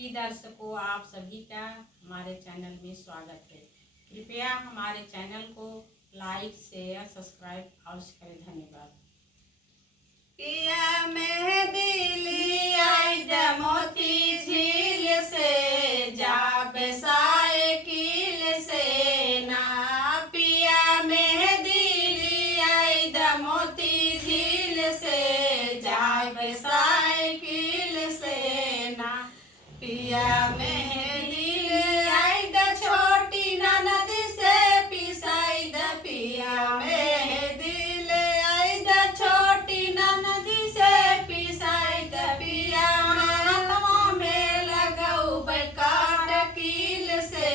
प्रिय दर्शकों, आप सभी का हमारे चैनल में स्वागत है। कृपया हमारे चैनल को लाइक शेयर सब्सक्राइब अवश्य करें। धन्यवाद। पिया मेहदी ली आई मोती झील से, जाबे साइकिल से ना। पिया मेहदी ली आई मोती झील से, जाबे साइकिल से ना। पिया मेहदी ले आई छोटी ननद से पिसाई द। पिया मेहदी ले आई छोटी ननद से पिसाई द। पिया हाथवा में लगाऊ काट कील से,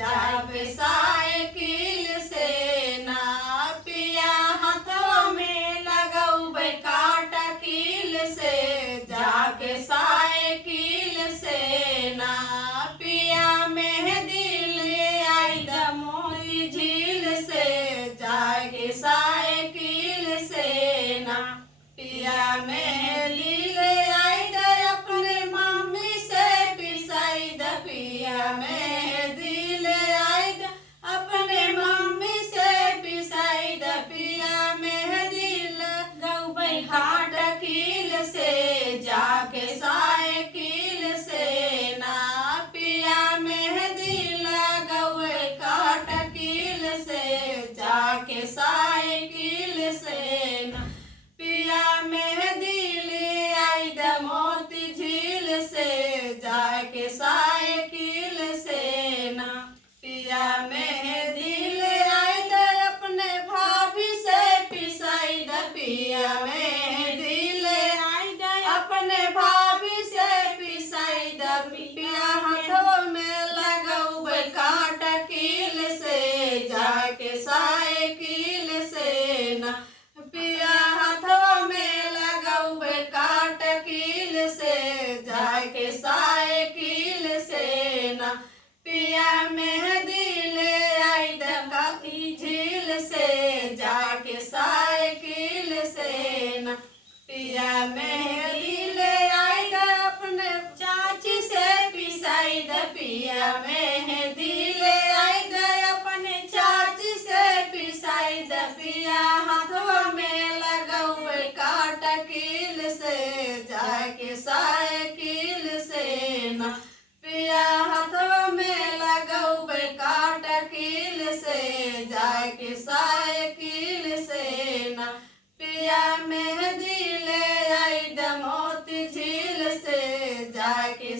जाबे साइकिल से ना। पिया हाथवा में लगाऊ काट कील से, जाके साइकिल से ना। पिया मेहदी ले आई मोती झील से, जाके साइकिल से ना। पिया मेहदी ले आई अपने मम्मी से पिसाई द। पिया मेहदी ले आई अपने मम्मी से पिसाई द। पिया मेहदी लगाऊ घाट कील से, जाके साइकिल से ना। पिया मेहदी लगाऊ काट कील से, जाके साइकिल से ना। पिया मेहदी ले आई मोती झील से, जाके साइकिल से ना। पिया मेहदी ले आई अपने भाभी से पिसाई द। पिया मेहदी ले आई अपने भाभी से पिसाई द। पिया हाथों में लगाऊ काट कील से, जाके साइकिल से ना। पिया हाथों में लगाऊ काट कील से, जाके साइकिल से ना। पिया मेहदी ले आई मोती झील से, जाके साइकिल से ना। पिया मेहदी ले आई अपने चाची से पिसाई द। पिया मेहदी ले आई अपने चाची से पिसाई द। पिया हाथों में लगाऊ काट कील से, जाके साइकिल से ना। पिया हाथों में लगाऊ काट कील से, जाके साइकिल से ना। पिया मेहदी ले आई मोती झील से, जाके